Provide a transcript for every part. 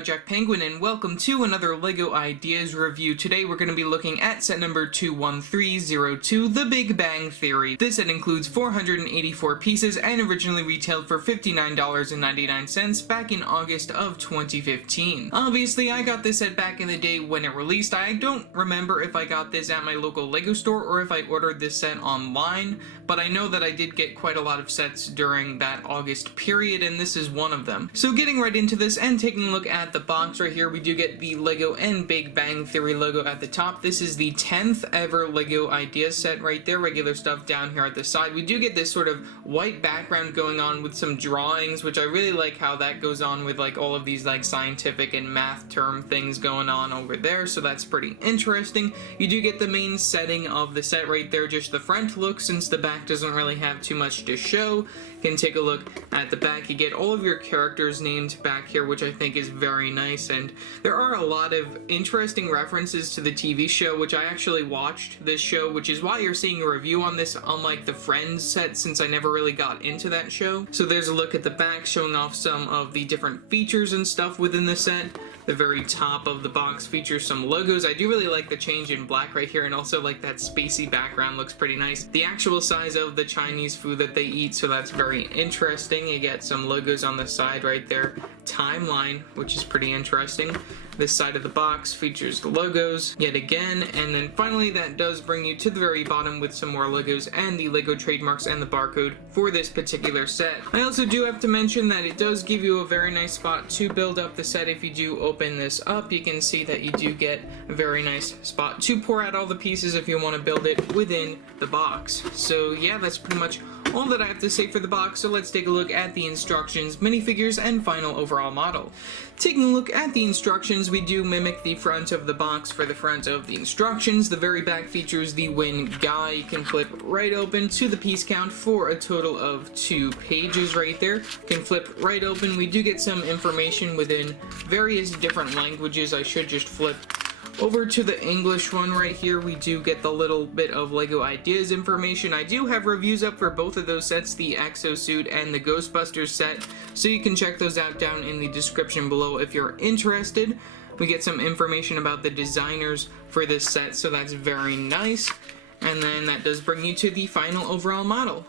Jack Penguin, and welcome to another LEGO Ideas review. Today we're going to be looking at set number 21302, The Big Bang Theory. This set includes 484 pieces and originally retailed for $59.99 back in August of 2015. Obviously, I got this set back in the day when it released. I don't remember if I got this at my local LEGO store or if I ordered this set online, but I know that I did get quite a lot of sets during that August period, and this is one of them. So getting right into this and taking a look at the box right here, we do get the LEGO and Big Bang Theory logo at the top. This is the 10th ever LEGO Ideas set right there, regular stuff down here at the side. We do get this sort of white background going on with some drawings, which I really like how that goes on with like all of these like scientific and math term things going on over there, so that's pretty interesting. You do get the main setting of the set right there, just the front look, since the back doesn't really have too much to show. You can take a look at the back. You get all of your characters named back here, which I think is very nice, and there are a lot of interesting references to the TV show, which I actually watched this show, which is why you're seeing a review on this, unlike the Friends set, since I never really got into that show. So there's a look at the back showing off some of the different features and stuff within the set. The very top of the box features some logos. I do really like the change in black right here, and also like that spacey background looks pretty nice. The actual size of the Chinese food that they eat, so that's very interesting. You get some logos on the side right there. Timeline, which is pretty interesting. This side of the box features the logos yet again, and then finally that does bring you to the very bottom with some more logos and the LEGO trademarks and the barcode for this particular set. I also do have to mention that it does give you a very nice spot to build up the set. If you do open this up, you can see that you do get a very nice spot to pour out all the pieces if you want to build it within the box. So yeah, that's pretty much all that I have to say for the box, so let's take a look at the instructions, minifigures, and final overall model. Taking a look at the instructions, we do mimic the front of the box for the front of the instructions. The very back features the Win Guy. You can flip right open to the piece count for a total of 2 pages right there. You can flip right open. We do get some information within various different languages. I should just flip over to the English one right here. We do get the little bit of LEGO Ideas information. I do have reviews up for both of those sets, the Exosuit and the Ghostbusters set, so you can check those out down in the description below if you're interested. We get some information about the designers for this set, so that's very nice. And then that does bring you to the final overall model.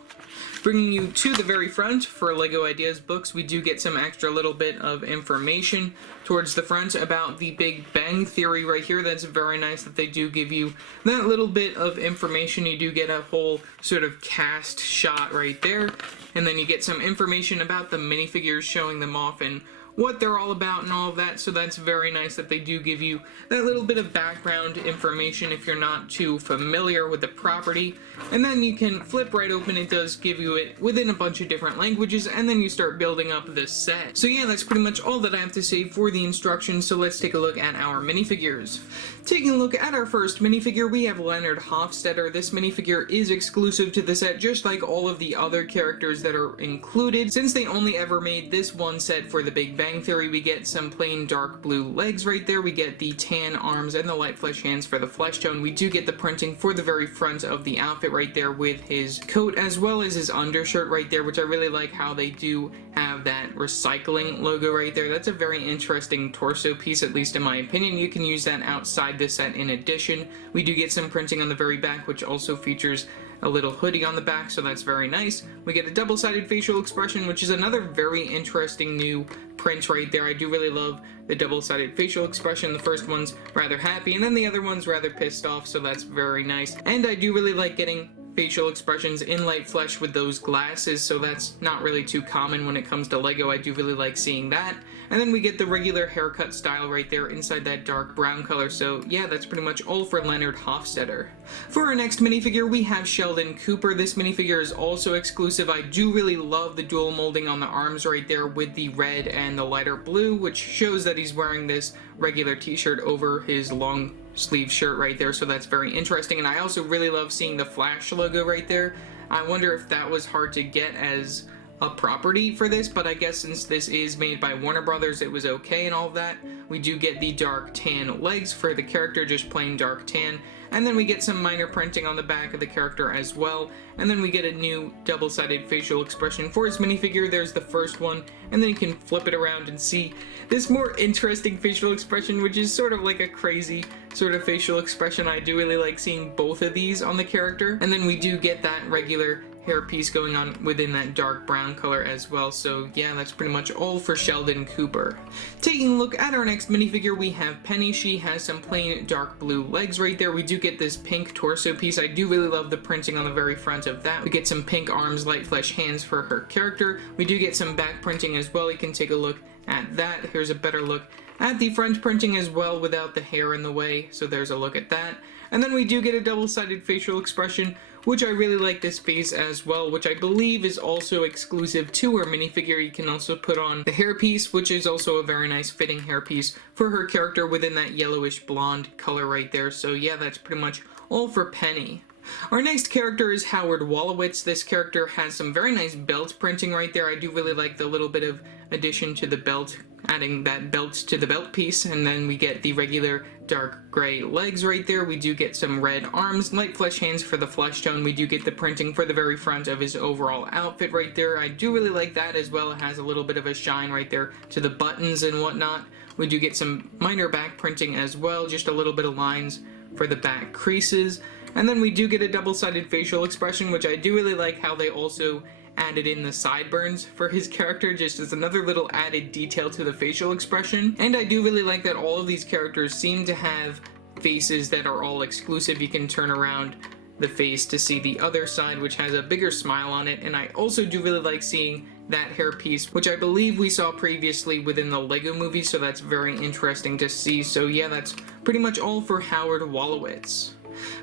Bringing you to the very front for LEGO Ideas books, we do get some extra little bit of information towards the front about the Big Bang Theory right here. That's very nice that they do give you that little bit of information. You do get a whole sort of cast shot right there, and then you get some information about the minifigures, showing them off and what they're all about and all of that, so that's very nice that they do give you that little bit of background information if you're not too familiar with the property. And then you can flip right open. It does give you it within a bunch of different languages, and then you start building up this set. So yeah, that's pretty much all that I have to say for the instructions, so let's take a look at our minifigures. Taking a look at our first minifigure, we have Leonard Hofstadter. This minifigure is exclusive to the set, just like all of the other characters that are included. Since they only ever made this one set for the Big Bang Theory, we get some plain dark blue legs right there. We get the tan arms and the light flesh hands for the flesh tone. We do get the printing for the very front of the outfit right there with his coat, as well as his undershirt right there, which I really like how they do have that recycling logo right there. That's a very interesting torso piece, at least in my opinion. You can use that outside this set in addition. We do get some printing on the very back, which also features a little hoodie on the back, so that's very nice. We get a double-sided facial expression, which is another very interesting new print right there. I do really love the double-sided facial expression. The first one's rather happy, and then the other one's rather pissed off, so that's very nice. And I do really like getting facial expressions in light flesh with those glasses, so that's not really too common when it comes to LEGO. I do really like seeing that. And then we get the regular haircut style right there inside that dark brown color, so yeah, that's pretty much all for Leonard Hofstadter. For our next minifigure, we have Sheldon Cooper. This minifigure is also exclusive. I do really love the dual molding on the arms right there with the red and the lighter blue, which shows that he's wearing this regular t-shirt over his long sleeve shirt right there, so that's very interesting. And I also really love seeing the Flash logo right there. I wonder if that was hard to get, as a property for this, but I guess since this is made by Warner Brothers, it was okay and all of that. We do get the dark tan legs for the character, just plain dark tan, and then we get some minor printing on the back of the character as well, and then we get a new double-sided facial expression for his minifigure. There's the first one, and then you can flip it around and see this more interesting facial expression, which is sort of like a crazy sort of facial expression. I do really like seeing both of these on the character, and then we do get that regular hairpiece going on within that dark brown color as well. So yeah, that's pretty much all for Sheldon Cooper. Taking a look at our next minifigure, we have Penny. She has some plain dark blue legs right there. We do get this pink torso piece. I do really love the printing on the very front of that. We get some pink arms, light flesh hands for her character. We do get some back printing as well. You can take a look at that. Here's a better look at the front printing as well without the hair in the way. So there's a look at that. And then we do get a double-sided facial expression, which I really like this face as well, which I believe is also exclusive to her minifigure. You can also put on the hairpiece, which is also a very nice fitting hairpiece for her character within that yellowish blonde color right there. So yeah, that's pretty much all for Penny. Our next character is Howard Wolowitz. This character has some very nice belt printing right there. I do really like the little bit of addition to the belt, adding that belt to the belt piece, and then we get the regular dark gray legs right there. We do get some red arms, light flesh hands for the flesh tone. We do get the printing for the very front of his overall outfit right there. I do really like that as well. It has a little bit of a shine right there to the buttons and whatnot. We do get some minor back printing as well, just a little bit of lines for the back creases. And then we do get a double-sided facial expression, which I do really like how they also added in the sideburns for his character, just as another little added detail to the facial expression. And I do really like that all of these characters seem to have faces that are all exclusive. You can turn around the face to see the other side, which has a bigger smile on it. And I also do really like seeing that hairpiece, which I believe we saw previously within the Lego movie, so that's very interesting to see. So yeah, that's pretty much all for Howard Wolowitz.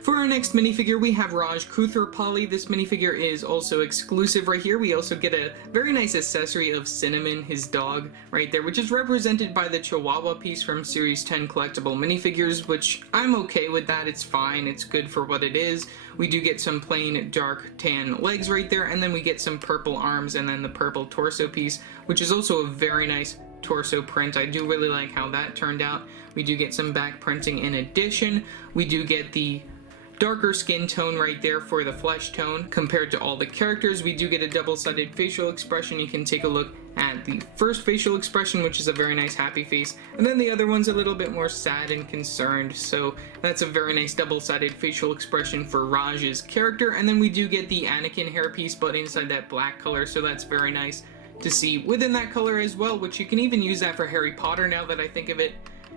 For our next minifigure, we have Raj Koothrappali. This minifigure is also exclusive right here. We also get a very nice accessory of Cinnamon, his dog, right there, which is represented by the Chihuahua piece from Series 10 collectible minifigures, which I'm okay with that. It's fine. It's good for what it is. We do get some plain dark tan legs right there, and then we get some purple arms and then the purple torso piece, which is also a very nice torso print. I do really like how that turned out. We do get some back printing in addition. We do get the darker skin tone right there for the flesh tone compared to all the characters. We do get a double-sided facial expression. You can take a look at the first facial expression, which is a very nice happy face, and then the other one's a little bit more sad and concerned. So that's a very nice double-sided facial expression for Raj's character. And then we do get the Anakin hairpiece, but inside that black color, so that's very nice to see within that color as well, which you can even use that for Harry Potter now that I think of it.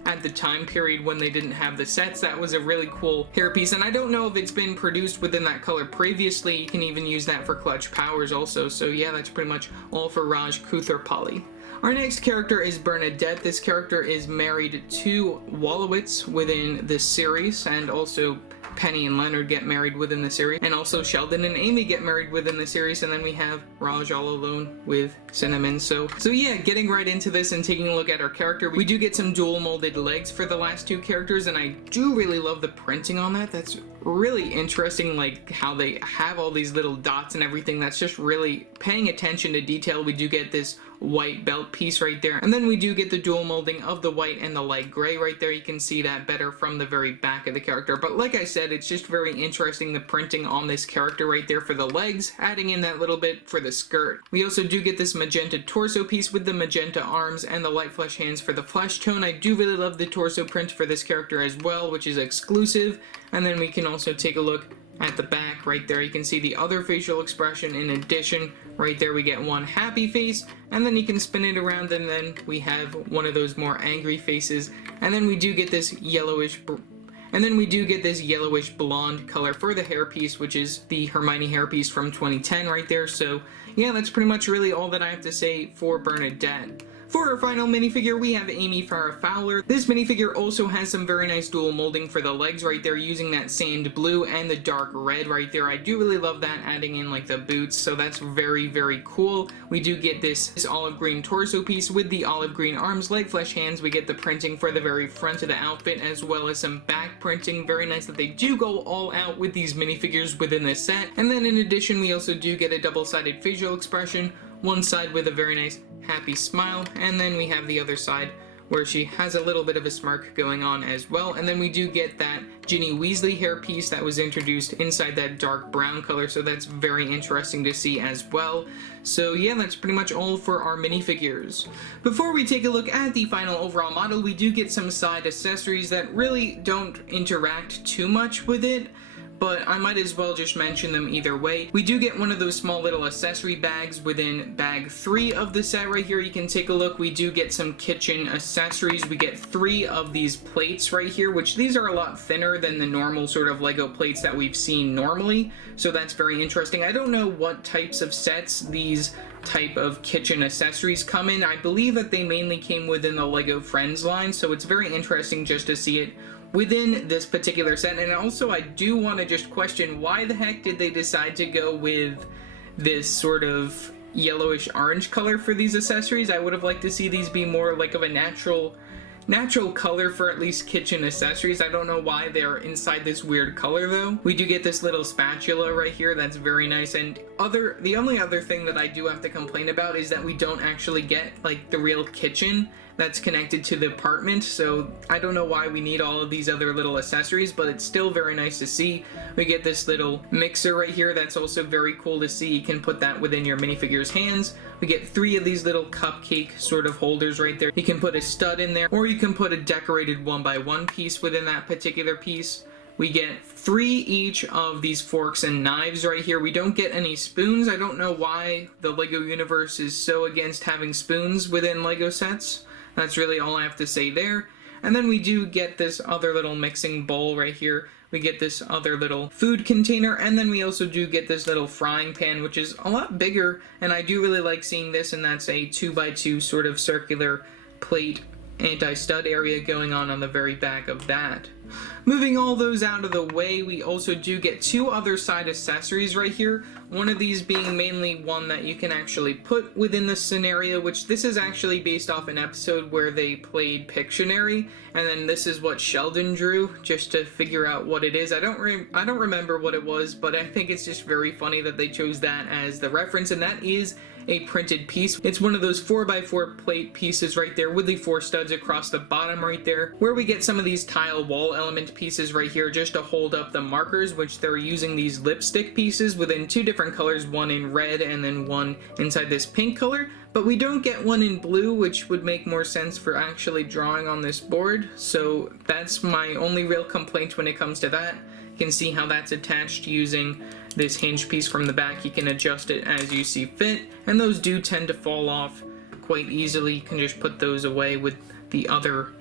At the time period when they didn't have the sets, that was a really cool hairpiece, and I don't know if it's been produced within that color previously. You can even use that for Clutch Powers also. So yeah, that's pretty much all for Raj Koothrappali. Our next character is Bernadette. This character is married to Wolowitz within this series, and also Penny and Leonard get married within the series, and also Sheldon and Amy get married within the series, and then we have Raj all alone with Cinnamon. So yeah, getting right into this and taking a look at our character, we do get some dual molded legs for the last two characters, and I do really love the printing on that. That's really interesting, like how they have all these little dots and everything. That's just really paying attention to detail. We do get this white belt piece right there, and then we do get the dual molding of the white and the light gray right there. You can see that better from the very back of the character, but like I said, it's just very interesting, the printing on this character right there for the legs, adding in that little bit for the skirt. We also do get this magenta torso piece with the magenta arms and the light flesh hands for the flesh tone. I do really love the torso print for this character as well, which is exclusive. And then we can also take a look at the back right there. You can see the other facial expression in addition. Right there we get one happy face, and then you can spin it around, and then we have one of those more angry faces, and then we do get this yellowish blonde color for the hairpiece, which is the Hermione hairpiece from 2010 right there. So yeah, that's pretty much really all that I have to say for Bernadette. For our final minifigure, we have Amy Farrah Fowler. This minifigure also has some very nice dual molding for the legs right there, using that sand blue and the dark red right there. I do really love that, adding in like the boots, so that's very, very cool. We do get this olive green torso piece with the olive green arms, light flesh hands. We get the printing for the very front of the outfit, as well as some back printing. Very nice that they do go all out with these minifigures within this set. And then in addition, we also do get a double-sided facial expression one side with a very nice happy smile, and then we have the other side where she has a little bit of a smirk going on as well. And then we do get that Ginny Weasley hairpiece that was introduced inside that dark brown color, so that's very interesting to see as well. So yeah, that's pretty much all for our minifigures. Before we take a look at the final overall model, we do get some side accessories that really don't interact too much with it, but I might as well just mention them either way. We do get one of those small little accessory bags within bag 3 of the set right here. You can take a look. We do get some kitchen accessories. We get 3 of these plates right here, which these are a lot thinner than the normal sort of Lego plates that we've seen normally, so that's very interesting. I don't know what types of sets these type of kitchen accessories come in. I believe that they mainly came within the Lego Friends line, so it's very interesting just to see it within this particular set. And also I do want to just question, why the heck did they decide to go with this sort of yellowish orange color for these accessories? I would have liked to see these be more like of a natural color for at least kitchen accessories. I don't know why they're inside this weird color though. We do get this little spatula right here that's very nice, and the only other thing that I do have to complain about is that we don't actually get like the real kitchen that's connected to the apartment, so I don't know why we need all of these other little accessories, but it's still very nice to see. We get this little mixer right here that's also very cool to see. You can put that within your minifigure's hands. We get 3 of these little cupcake sort of holders right there. You can put a stud in there, or you can put a decorated 1x1 piece within that particular piece. We get 3 each of these forks and knives right here. We don't get any spoons. I don't know why the Lego universe is so against having spoons within Lego sets. That's really all I have to say there. And then we do get this other little mixing bowl right here. We get this other little food container, and then we also do get this little frying pan, which is a lot bigger, and I do really like seeing this, and that's a 2x2 sort of circular plate anti-stud area going on the very back of that. Moving all those out of the way, we also do get 2 other side accessories right here. One of these being mainly one that you can actually put within the scenario, which this is actually based off an episode where they played Pictionary, and then this is what Sheldon drew just to figure out what it is. I don't remember what it was, but I think it's just very funny that they chose that as the reference, and that is a printed piece. It's one of those 4x4 plate pieces right there with the 4 studs across the bottom right there, where we get some of these tile wall element pieces right here just to hold up the markers, which they're using these lipstick pieces within 2 different colors, one in red and then one inside this pink color. But we don't get one in blue, which would make more sense for actually drawing on this board, so that's my only real complaint when it comes to that. You can see how that's attached using this hinge piece from the back. You can adjust it as you see fit, and those do tend to fall off quite easily. You can just put those away with the other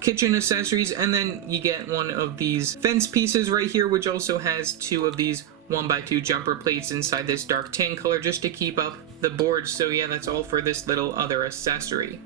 kitchen accessories. And then you get one of these fence pieces right here, which also has 2 of these 1x2 jumper plates inside this dark tan color just to keep up the board. So yeah, that's all for this little other accessory.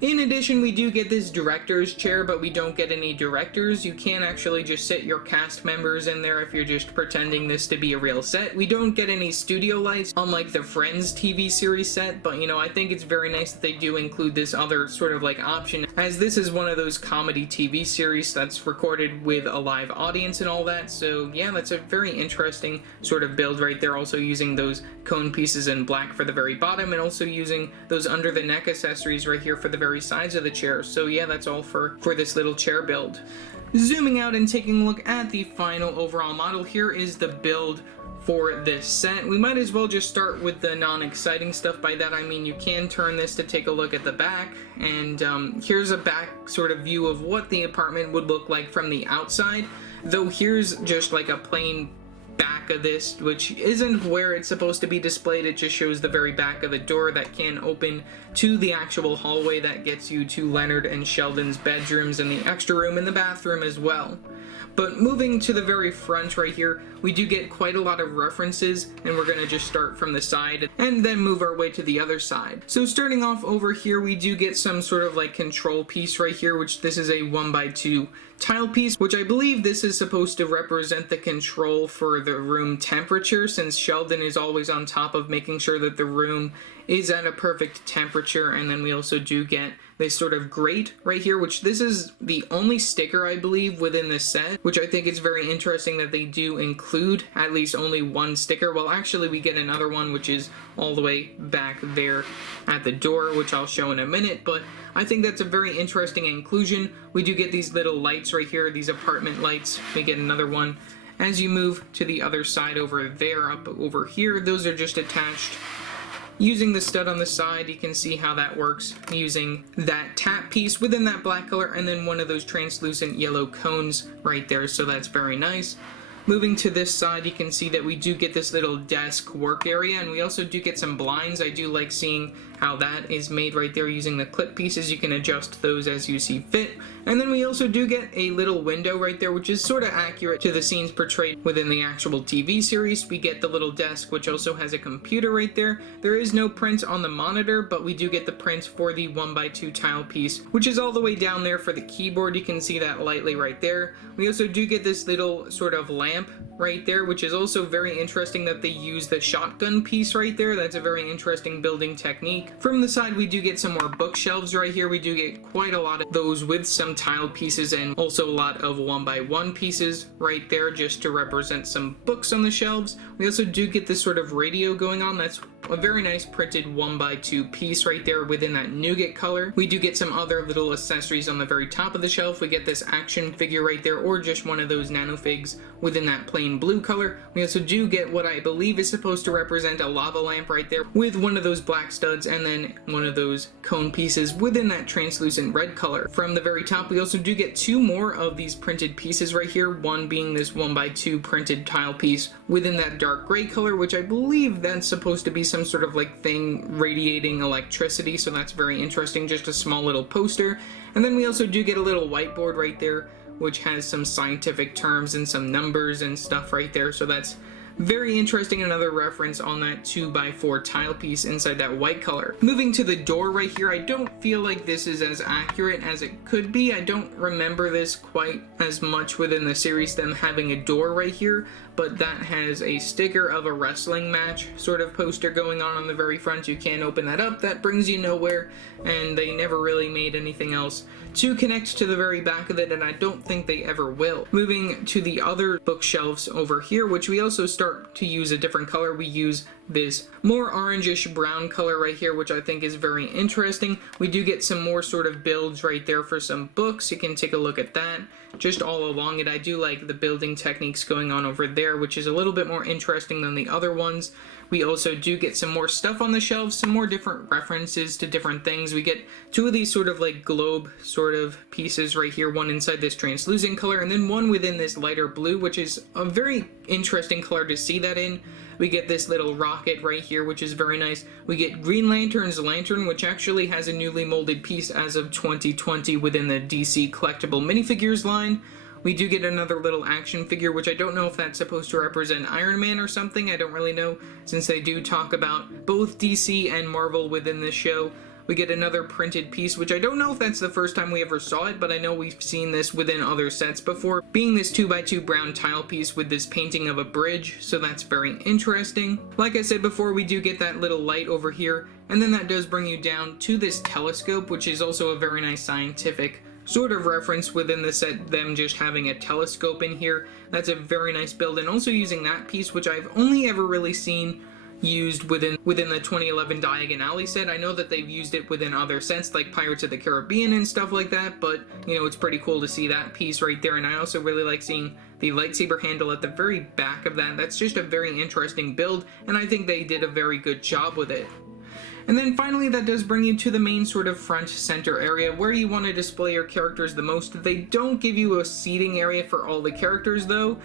In addition, we do get this director's chair, but we don't get any directors. You can actually just sit your cast members in there if you're just pretending this to be a real set. We don't get any studio lights, unlike the Friends TV series set, but you know, I think it's very nice that they do include this other sort of like option, as this is one of those comedy TV series that's recorded with a live audience and all that. So yeah, that's a very interesting sort of build right there, also using those cone pieces in black for the very bottom, and also using those under the neck accessories right here for the very sides of the chair. So yeah, that's all for this little chair build. Zooming out and taking a look at the final overall model, here is the build for this set. We might as well just start with the non-exciting stuff. By that I mean you can turn this to take a look at the back, and here's a back sort of view of what the apartment would look like from the outside, though here's just like a plain back of this, which isn't where it's supposed to be displayed. It just shows the very back of the door that can open to the actual hallway that gets you to Leonard and Sheldon's bedrooms and the extra room in the bathroom as well. But moving to the very front right here, we do get quite a lot of references, and we're going to just start from the side and then move our way to the other side. So starting off over here, we do get some sort of like control piece right here, which this is a 1x2 tile piece, which I believe this is supposed to represent the control for the room temperature, since Sheldon is always on top of making sure that the room is at a perfect temperature. And then we also do get this sort of grate right here, which this is the only sticker I believe within this set, which I think is very interesting that they do include at least only one sticker. Well, actually we get another one which is all the way back there at the door, which I'll show in a minute, but I think that's a very interesting inclusion. We do get these little lights right here, these apartment lights. We get another one as you move to the other side over there, up over here. Those are just attached using the stud on the side. You can see how that works using that tap piece within that black color, and then one of those translucent yellow cones right there, so that's very nice. Moving to this side, you can see that we do get this little desk work area, and we also do get some blinds. I do like seeing how that is made right there using the clip pieces. You can adjust those as you see fit. And then we also do get a little window right there, which is sort of accurate to the scenes portrayed within the actual TV series. We get the little desk, which also has a computer right there. There is no print on the monitor, but we do get the print for the 1x2 tile piece, which is all the way down there for the keyboard. You can see that lightly right there. We also do get this little sort of lamp right there, which is also very interesting that they use the shotgun piece right there. That's a very interesting building technique. From the side, we do get some more bookshelves right here. We do get quite a lot of those with some tile pieces and also a lot of 1x1 pieces right there just to represent some books on the shelves. We also do get this sort of radio going on. That's a very nice printed 1x2 piece right there within that nougat color. We do get some other little accessories on the very top of the shelf. We get this action figure right there, or just one of those Minifigs within that plain blue color. We also do get what I believe is supposed to represent a lava lamp right there with one of those black studs, and then one of those cone pieces within that translucent red color. From the very top, we also do get two more of these printed pieces right here, one being this 1x2 printed tile piece within that dark gray color, which I believe that's supposed to be some sort of like thing radiating electricity, so that's very interesting, just a small little poster. And then we also do get a little whiteboard right there, which has some scientific terms and some numbers and stuff right there, so that's very interesting. Another reference on that 2x4 tile piece inside that white color. Moving to the door right here, I don't feel like this is as accurate as it could be. I don't remember this quite as much within the series, them having a door right here, but that has a sticker of a wrestling match sort of poster going on the very front. You can't open that up. That brings you nowhere, and they never really made anything else to connect to the very back of it, and I don't think they ever will. Moving to the other bookshelves over here, which we also start to use a different color. We use this more orangish brown color right here, which I think is very interesting. We do get some more sort of builds right there for some books. You can take a look at that just all along it. I do like the building techniques going on over there, which is a little bit more interesting than the other ones. We also do get some more stuff on the shelves, some more different references to different things. We get two of these sort of like globe sort of pieces right here, one inside this translucent color and then one within this lighter blue, which is a very interesting color to see that in. We get this little rocket right here, which is very nice. We get Green Lantern's lantern, which actually has a newly molded piece as of 2020 within the DC collectible minifigures line. We do get another little action figure, which I don't know if that's supposed to represent Iron Man or something. I don't really know, since they do talk about both DC and Marvel within this show. We get another printed piece, which I don't know if that's the first time we ever saw it, but I know we've seen this within other sets before, being this 2x2 brown tile piece with this painting of a bridge, so that's very interesting. Like I said before, we do get that little light over here, and then that does bring you down to this telescope, which is also a very nice scientific sort of reference within the set, them just having a telescope in here. That's a very nice build, and also using that piece, which I've only ever really seen used within the 2011 Diagon Alley set. I know that they've used it within other sets like Pirates of the Caribbean and stuff like that, but you know, it's pretty cool to see that piece right there. And I also really like seeing the lightsaber handle at the very back of that. That's just a very interesting build, and I think they did a very good job with it. And then finally, that does bring you to the main sort of front center area where you want to display your characters the most. They don't give you a seating area for all the characters though,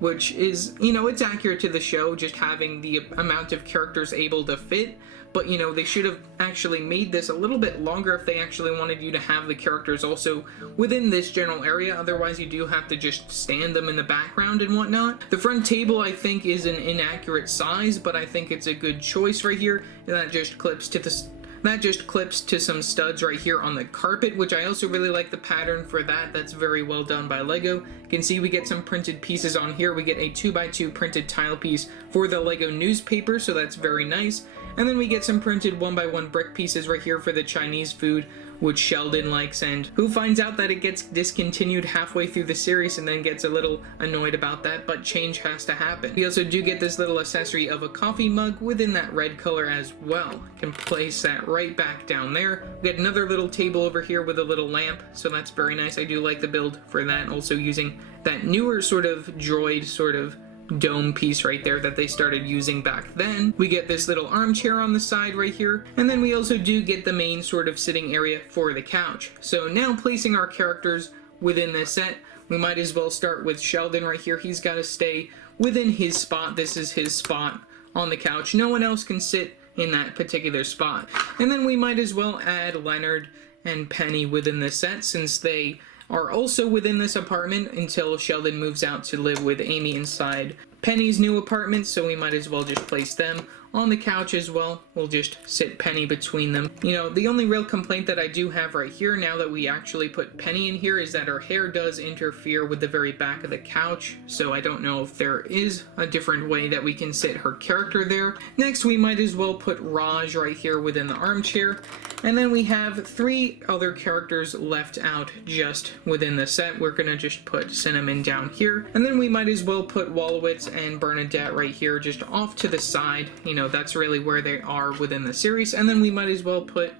which is, you know, it's accurate to the show, just having the amount of characters able to fit. But, you know, they should have actually made this a little bit longer if they actually wanted you to have the characters also within this general area. Otherwise, you do have to just stand them in the background and whatnot. The front table, I think, is an inaccurate size, but I think it's a good choice right here. And that just clips to some studs right here on the carpet, which I also really like the pattern for that. That's very well done by Lego. You can see we get some printed pieces on here. We get a 2x2 printed tile piece for the Lego newspaper, so that's very nice. And then we get some printed 1x1 brick pieces right here for the Chinese food, which Sheldon likes, and who finds out that it gets discontinued halfway through the series and then gets a little annoyed about that, but change has to happen. We also do get this little accessory of a coffee mug within that red color as well. Can place that right back down there. We get another little table over here with a little lamp, so that's very nice. I do like the build for that, also using that newer sort of droid sort of dome piece right there that they started using back then. We get this little armchair on the side right here, and then we also do get the main sort of sitting area for the couch. So now placing our characters within this set, we might as well start with Sheldon right here. He's got to stay within his spot. This is his spot on the couch. No one else can sit in that particular spot. And then we might as well add Leonard and Penny within the set, since they are also within this apartment until Sheldon moves out to live with Amy inside Penny's new apartment, so we might as well just place them on the couch as well. We'll just sit Penny between them. You know, the only real complaint that I do have right here, now that we actually put Penny in here, is that her hair does interfere with the very back of the couch, so I don't know if there is a different way that we can sit her character there. Next, we might as well put Raj right here within the armchair, and then we have 3 other characters left out just within the set. We're gonna just put Cinnamon down here, and then we might as well put Wallowitz and Bernadette right here just off to the side. You know, that's really where they are within the series. And then we might as well put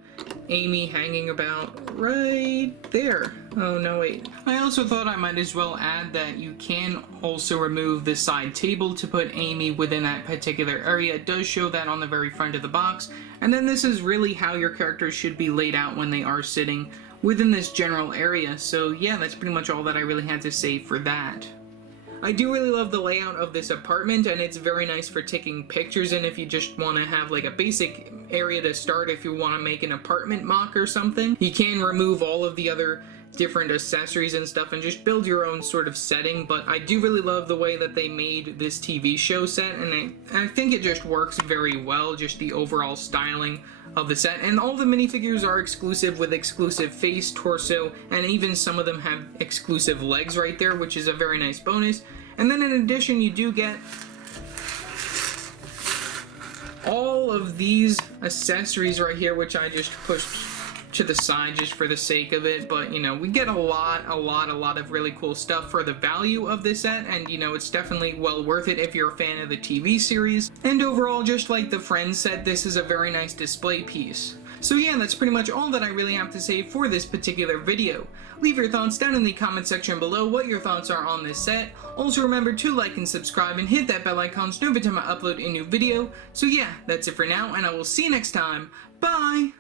Amy hanging about right there. Oh no, wait. I also thought I might as well add that you can also remove the side table to put Amy within that particular area. It does show that on the very front of the box. And then this is really how your characters should be laid out when they are sitting within this general area. So yeah, that's pretty much all that I really had to say for that. I do really love the layout of this apartment, and it's very nice for taking pictures in if you just want to have like a basic area to start if you want to make an apartment mock or something. You can remove all of the other different accessories and stuff and just build your own sort of setting, but I do really love the way that they made this TV show set, and I think it just works very well, just the overall styling of the set. And all the minifigures are exclusive with exclusive face, torso, and even some of them have exclusive legs right there, which is a very nice bonus. And then in addition, you do get all of these accessories right here, which I just pushed to the side just for the sake of it, but you know, we get a lot of really cool stuff for the value of this set, and you know, it's definitely well worth it if you're a fan of the TV series. And overall, just like the Friends set, this is a very nice display piece. So yeah, that's pretty much all that I really have to say for this particular video. Leave your thoughts down in the comment section below what your thoughts are on this set. Also remember to like and subscribe and hit that bell icon so every time I upload a new video. So yeah, that's it for now, and I will see you next time. Bye!